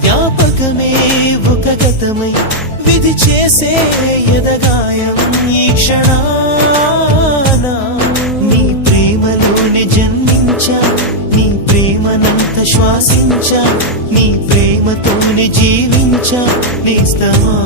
జ్ఞాపకమే ఒక గతమై విధి చేసే ఎదగాయం ఈ క్షణాన నీ ప్రేమలోనే జన్మించా నీ ప్రేమనంత శ్వాసించా నీ ప్రేమతోనే జీవించా నేస్తమా